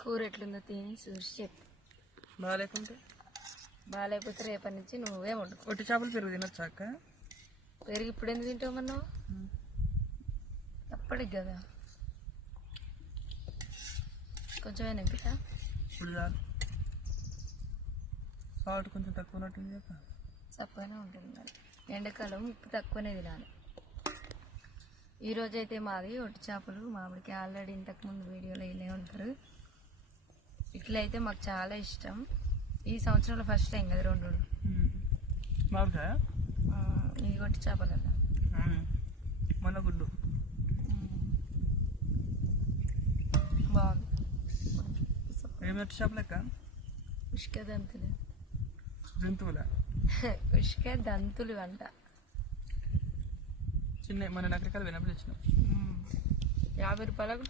కూర ఎట్లుందో తిని చూసి చెప్పు. బాగాలేకుంటే బాగాలేకపోతే రేపటి నుంచి నువ్వే వండుకో. ఒట్టి చేపలు పెరుగు తినొచ్చా అక్క? పెరుగు ఇప్పుడు ఎందుకు తింటావు మరి నువ్వు? అప్పటికి కదా కొంచెమే నింపుతా. ఇప్పుడు చాలు. సాల్ట్ కొంచెం తక్కువ ఉన్నట్టుంది అక్క. తక్కువనే ఉంటుంది మరి. ఎండాకాలం ఉప్పు తక్కువనే తినాలి. ఈరోజైతే మాది ఒట్టి చేపలు మామిడికి ఆల్రెడీ ఇంతకుముందు వీడియోలో వెళ్ళే ఉంటారు. ఇట్లా అయితే మాకు చాలా ఇష్టం. ఈ సంవత్సరంలో ఫస్ట్ టైం కదా రెండు మామిడికాయ ఇది ఒట్టి చేపలు కదా మన గుడ్డు బాగుంది. ఏమి ఒట్టి చేపలు అక్క? ఉష్క దంతులు. జంతువుల ఉష్క దంతులు అంట. చిన్న మన నగరికాలు వినప్పుడు ఇచ్చినాం. 50 రూపాయలకు